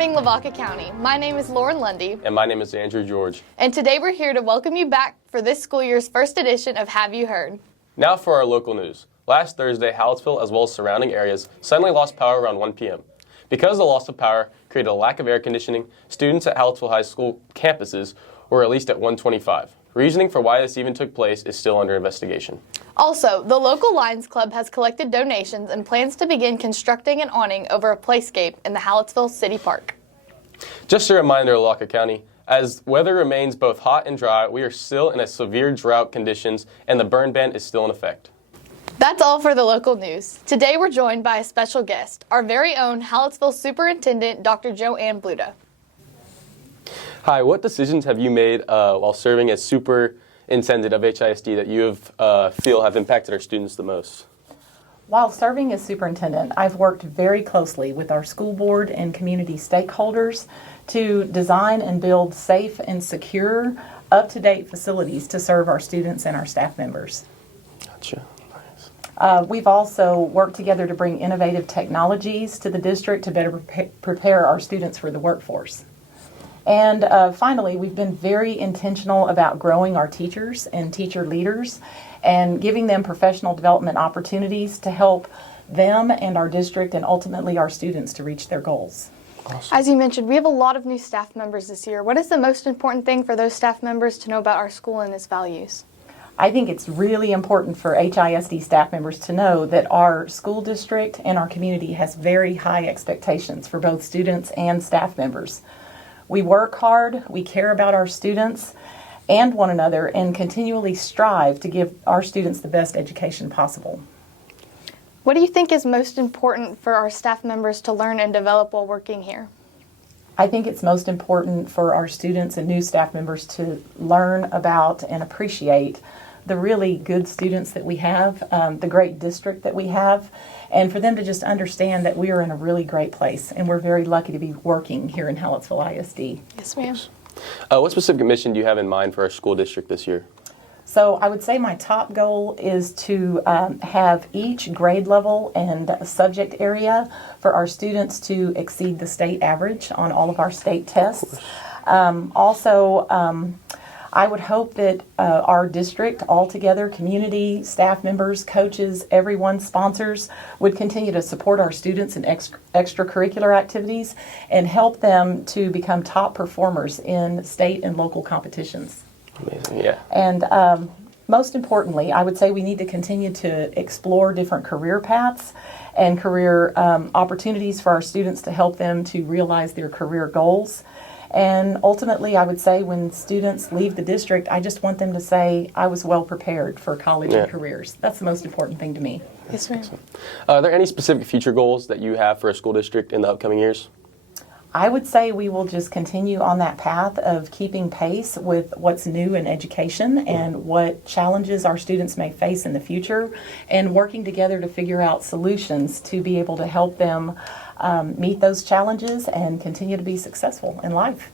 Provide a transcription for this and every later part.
morning, Lavaca County. My name is Lauren Lundy. And my name is Andrew George. And today we're here to welcome you back for this school year's first edition of Have You Heard? Now for our local news. Last Thursday, Hallettsville, as well as surrounding areas, suddenly lost power around 1 p.m. Because the loss of power created a lack of air conditioning, students at Hallettsville High School campuses were at least at 125. Reasoning for why this even took place is still under investigation. Also, the local Lions Club has collected donations and plans to begin constructing an awning over a playscape in the Hallettsville City Park. Just a reminder, Lavaca County, as weather remains both hot and dry, we are still in a severe drought conditions and the burn ban is still in effect. That's all for the local news. Today we're joined by a special guest, our very own Hallettsville Superintendent, Dr. Joanne Bluda. Hi, what decisions have you made while serving as superintendent of HISD that you feel have impacted our students the most? While serving as superintendent, I've worked very closely with our school board and community stakeholders to design and build safe and secure, up-to-date facilities to serve our students and our staff members. Gotcha. Nice. We've also worked together to bring innovative technologies to the district to better prepare our students for the workforce. And finally, we've been very intentional about growing our teachers and teacher leaders and giving them professional development opportunities to help them and our district and ultimately our students to reach their goals. Awesome. As you mentioned, we have a lot of new staff members this year. What is the most important thing for those staff members to know about our school and its values? I think it's really important for HISD staff members to know that our school district and our community has very high expectations for both students and staff members. We work hard, we care about our students and one another, and continually strive to give our students the best education possible. What do you think is most important for our staff members to learn and develop while working here? I think it's most important for our students and new staff members to learn about and appreciate the really good students that we have, the great district that we have, and for them to just understand that we are in a really great place and we're very lucky to be working here in Hallettsville ISD. Yes, ma'am. What specific mission do you have in mind for our school district this year? So I would say my top goal is to have each grade level and subject area for our students to exceed the state average on all of our state tests. I would hope that our district altogether, community, staff members, coaches, everyone, sponsors, would continue to support our students in extracurricular activities and help them to become top performers in state and local competitions. Amazing, yeah. And most importantly, I would say we need to continue to explore different career paths and career opportunities for our students to help them to realize their career goals. And ultimately, I would say when students leave the district, I just want them to say, I was well prepared for college and careers. That's the most important thing to me. Yes, ma'am. Are there any specific future goals that you have for a school district in the upcoming years? I would say we will just continue on that path of keeping pace with what's new in education and what challenges our students may face in the future, and working together to figure out solutions to be able to help them meet those challenges and continue to be successful in life.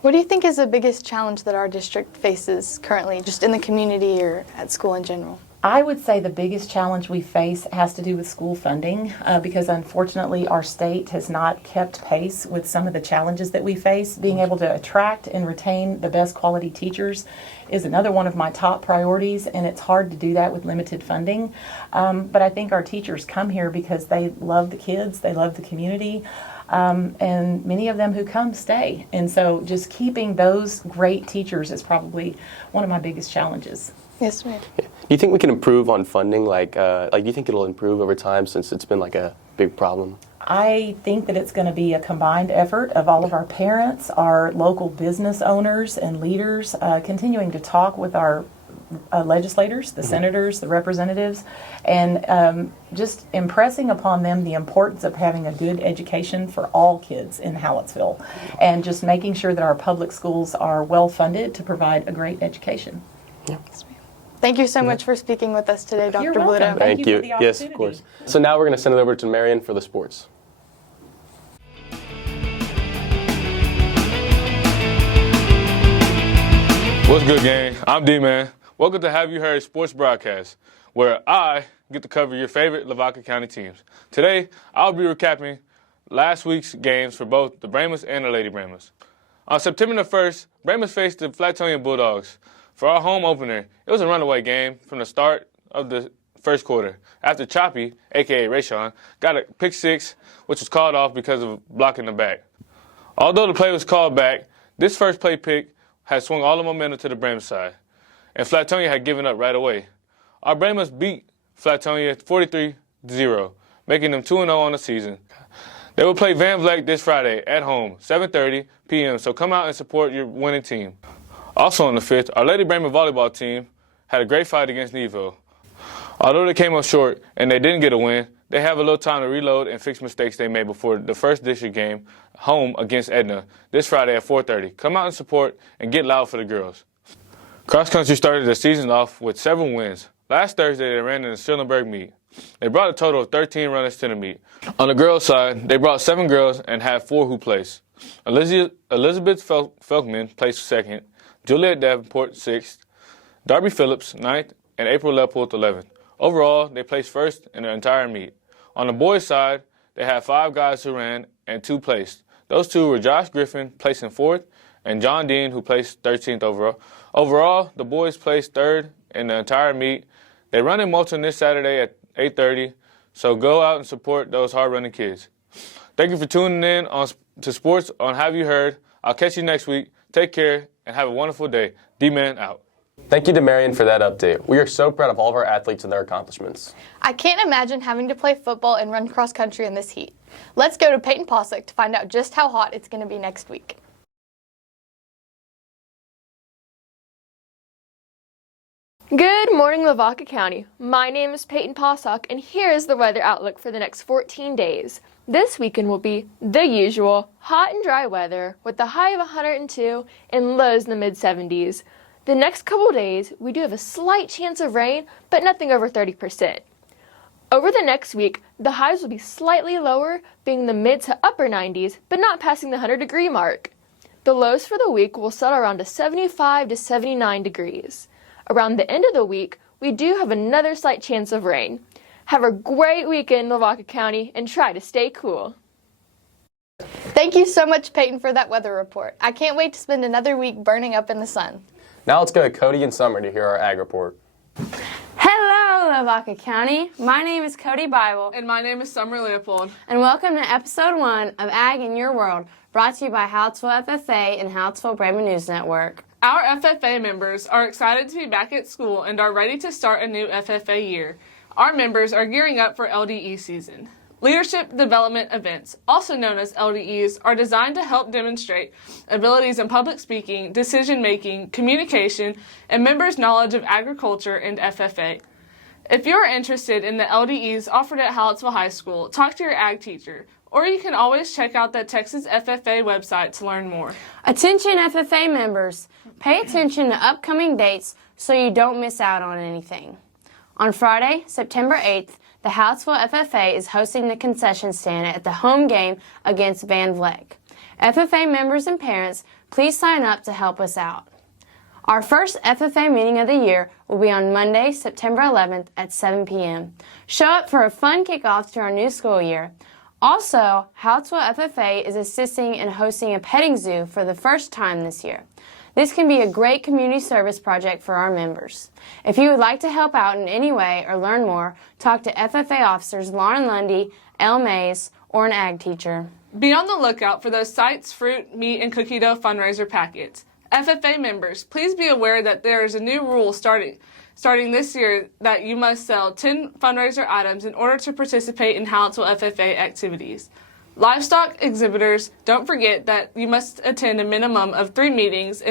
What do you think is the biggest challenge that our district faces currently, just in the community or at school in general? I would say the biggest challenge we face has to do with school funding because unfortunately our state has not kept pace with some of the challenges that we face. Being able to attract and retain the best quality teachers is another one of my top priorities, and it's hard to do that with limited funding. But I think our teachers come here because they love the kids, they love the community, and many of them who come stay. And so just keeping those great teachers is probably one of my biggest challenges. Yes, ma'am. Do you think we can improve on funding? Do you think it'll improve over time since it's been like a big problem? I think that it's going to be a combined effort of all of our parents, our local business owners and leaders, continuing to talk with our legislators, the senators, the representatives, and just impressing upon them the importance of having a good education for all kids in Hallettsville, and just making sure that our public schools are well funded to provide a great education. Yeah. Thank you so much for speaking with us today, Dr. You're welcome. Bluda. Thank you for the Yes, of opportunity. course. So now we're going to send it over to Marion for the sports. What's good, gang? I'm D-Man. Welcome to Have You Heard Sports Broadcast, where I get to cover your favorite Lavaca County teams. Today, I'll be recapping last week's games for both the Brahmas and the Lady Brahmas. On September the 1st, Brahmas faced the Flatonian Bulldogs. For our home opener, it was a runaway game from the start of the first quarter, after Choppy, a.k.a. Rayshawn, got a pick six, which was called off because of blocking the back. Although the play was called back, this first play pick had swung all the momentum to the Brahmas side, and Flatonia had given up right away. Our Brahmas beat Flatonia 43-0, making them 2-0 on the season. They will play Van Vleck this Friday at home, 7:30 p.m., so come out and support your winning team. Also on the 5th, our Lady Brahma volleyball team had a great fight against Neville. Although they came up short and they didn't get a win, they have a little time to reload and fix mistakes they made before the first district game home against Edna this Friday at 4:30. Come out and support and get loud for the girls. Cross country started the season off with several wins. Last Thursday, they ran in the Schillenberg meet. They brought a total of 13 runners to the meet. On the girls' side, they brought 7 girls and had 4 who placed. Elizabeth Felkman placed 2nd, Juliet Davenport 6th, Darby Phillips 9th, and April Leopold 11th. Overall, they placed 1st in the entire meet. On the boys' side, they had 5 guys who ran and 2 placed. Those 2 were Josh Griffin, placing 4th, and John Dean, who placed 13th overall. Overall, the boys placed 3rd in the entire meet. They run in Moulton this Saturday at 8:30, so go out and support those hard-running kids. Thank you for tuning in to Sports on Have You Heard. I'll catch you next week. Take care and have a wonderful day. D-Man out. Thank you to Marion for that update. We are so proud of all of our athletes and their accomplishments. I can't imagine having to play football and run cross country in this heat. Let's go to Peyton Posick to find out just how hot it's going to be next week. Good morning, Lavaca County. My name is Peyton Possock, and here is the weather outlook for the next 14 days. This weekend will be the usual hot and dry weather with a high of 102 and lows in the mid-70s. The next couple days, we do have a slight chance of rain, but nothing over 30%. Over the next week, the highs will be slightly lower, being the mid to upper 90s, but not passing the 100-degree mark. The lows for the week will settle around to 75 to 79 degrees. Around the end of the week, we do have another slight chance of rain. Have a great weekend, Lavaca County, and try to stay cool. Thank you so much, Peyton, for that weather report. I can't wait to spend another week burning up in the sun. Now let's go to Cody and Summer to hear our ag report. Hello, Lavaca County. My name is Cody Bible. And my name is Summer Leopold. And welcome to episode 1 of Ag in Your World, brought to you by Hallettsville FFA and Hallettsville Brahma News Network. Our FFA members are excited to be back at school and are ready to start a new FFA year. Our members are gearing up for LDE season. Leadership development events, also known as LDEs, are designed to help demonstrate abilities in public speaking, decision-making, communication, and members' knowledge of agriculture and FFA. If you are interested in the LDEs offered at Hallettsville High School, talk to your ag teacher, or you can always check out the Texas FFA website to learn more. Attention FFA members, pay attention to upcoming dates so you don't miss out on anything. On Friday, September 8th, the Hallettsville FFA is hosting the concession stand at the home game against Van Vleck. FFA members and parents, please sign up to help us out. Our first FFA meeting of the year will be on Monday, September 11th at 7 p.m. Show up for a fun kickoff to our new school year. Also, Hallettsville FFA is assisting in hosting a petting zoo for the first time this year. This can be a great community service project for our members. If you would like to help out in any way or learn more, talk to FFA officers Lauren Lundy, Elle Mays, or an ag teacher. Be on the lookout for those sites, fruit, meat, and cookie dough fundraiser packets. FFA members, please be aware that there is a new rule starting this year that you must sell 10 fundraiser items in order to participate in Hallettsville FFA activities. Livestock exhibitors, don't forget that you must attend a minimum of 3 meetings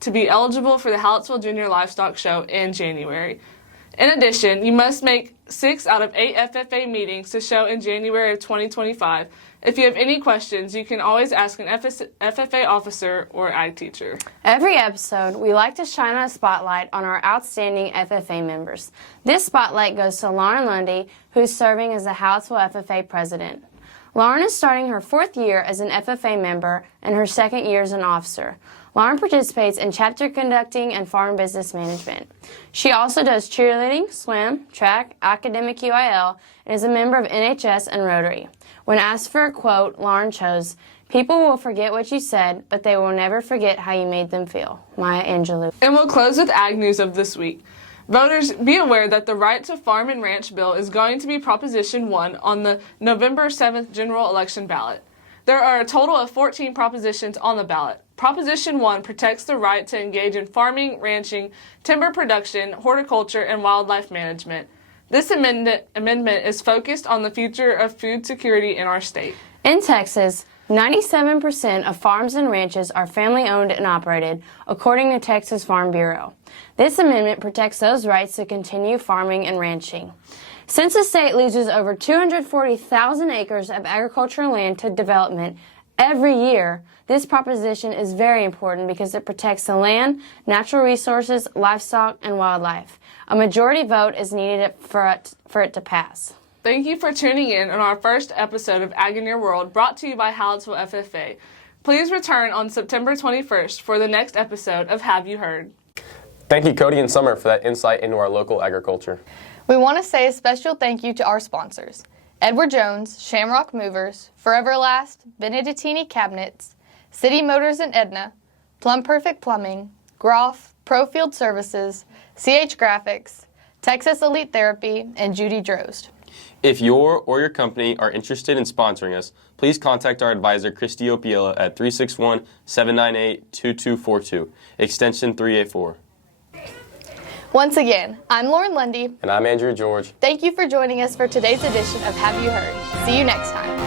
to be eligible for the Hallettsville Junior Livestock Show in January. In addition, you must make 6 out of 8 FFA meetings to show in January of 2025. If you have any questions, you can always ask an FFA officer or ag teacher. Every episode, we like to shine a spotlight on our outstanding FFA members. This spotlight goes to Lauren Lundy, who's serving as the Hallettsville FFA president. Lauren is starting her 4th year as an FFA member and her 2nd year as an officer. Lauren participates in chapter conducting and farm business management. She also does cheerleading, swim, track, academic UIL, and is a member of NHS and Rotary. When asked for a quote, Lauren chose, "People will forget what you said, but they will never forget how you made them feel." Maya Angelou. And we'll close with Ag News of this week. Voters, be aware that the Right to Farm and Ranch bill is going to be Proposition 1 on the November 7th general election ballot. There are a total of 14 propositions on the ballot. Proposition 1 protects the right to engage in farming, ranching, timber production, horticulture, and wildlife management. This amendment is focused on the future of food security in our state. In Texas, 97% of farms and ranches are family-owned and operated, according to Texas Farm Bureau. This amendment protects those rights to continue farming and ranching. Since the state loses over 240,000 acres of agricultural land to development every year, this proposition is very important because it protects the land, natural resources, livestock, and wildlife. A majority vote is needed for it to pass. Thank you for tuning in on our first episode of Ag in Your World, brought to you by Hallettsville FFA. Please return on September 21st for the next episode of Have You Heard? Thank you, Cody and Summer, for that insight into our local agriculture. We want to say a special thank you to our sponsors: Edward Jones, Shamrock Movers, Forever Last, Benedettini Cabinets, City Motors and Edna, Plum Perfect Plumbing, Groff, Profield Services, CH Graphics, Texas Elite Therapy, and Judy Drozd. If your or your company are interested in sponsoring us, please contact our advisor, Christy Opiella, at 361-798-2242, extension 384. Once again, I'm Lauren Lundy. And I'm Andrew George. Thank you for joining us for today's edition of Have You Heard? See you next time.